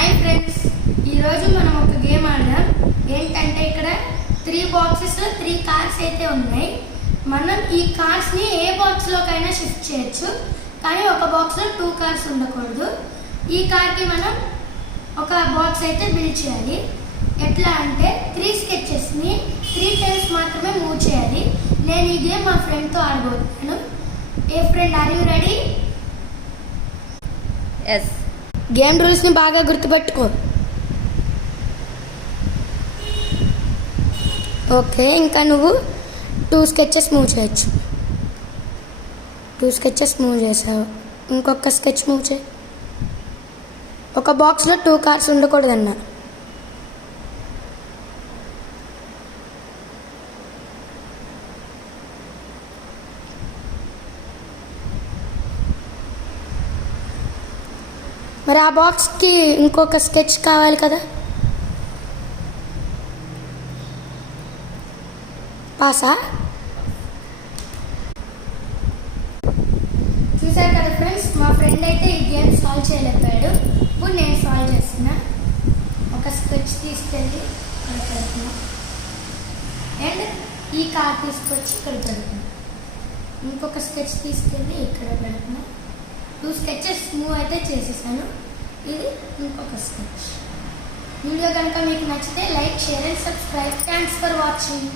Hi friends, ఈరోజు మనం ఒక గేమ్ ఆడదాం. ఏంటంటే ఇక్కడ 3 బాక్సెస్ 3 కార్స్ అయితే ఉన్నాయి. మనం ఈ కార్స్ని ఏ బాక్స్లోకైనా షిఫ్ట్ చేయొచ్చు, కానీ ఒక బాక్స్లో 2 కార్స్ ఉండకూడదు. ఈ కార్కి మనం ఒక బాక్స్ అయితే బిల్డ్ చేయాలి. ఎట్లా అంటే 3 స్కెచెస్ని 3 టైమ్స్ మాత్రమే మూవ్ చేయాలి. నేను ఈ గేమ్ మా ఫ్రెండ్తో ఆడబోతున్నాను. Hey friend, are you ready? Yes. Game రూల్స్ని బాగా గుర్తుపెట్టుకో. ఓకే, ఇంకా నువ్వు 2 స్కెచెస్ మూవ్ చేయొచ్చు. 2 స్కెచెస్ మూవ్ చేసావు. ఇంకొక స్కెచ్ మూవ్ చేయి. ఒక బాక్స్లో 2 కార్స్ ఉండకూడదన్నా. మరి ఆ బాక్స్కి ఇంకొక స్కెచ్ కావాలి కదా. పాసా? చూసారు కదా ఫ్రెండ్స్, మా ఫ్రెండ్ అయితే ఈ గేమ్ సాల్వ్ చేయలేకపోయాడు. ఇప్పుడు నేను సాల్వ్ చేస్తున్నా. ఒక స్కెచ్ తీసుకెళ్ళి ఇక్కడ పెడుతున్నా అండ్ ఈ కార్ తీసుకొచ్చి ఇక్కడ పెడుతున్నా. ఇంకొక స్కెచ్ తీసుకెళ్ళి ఇక్కడ పెడుతున్నా. 2 స్కెచెస్ మూవ్ అయితే చేసేసాను. ఇది ఇంకొక స్కెచ్. వీడియో కనుక మీకు నచ్చితే like, share and subscribe. Thanks for watching.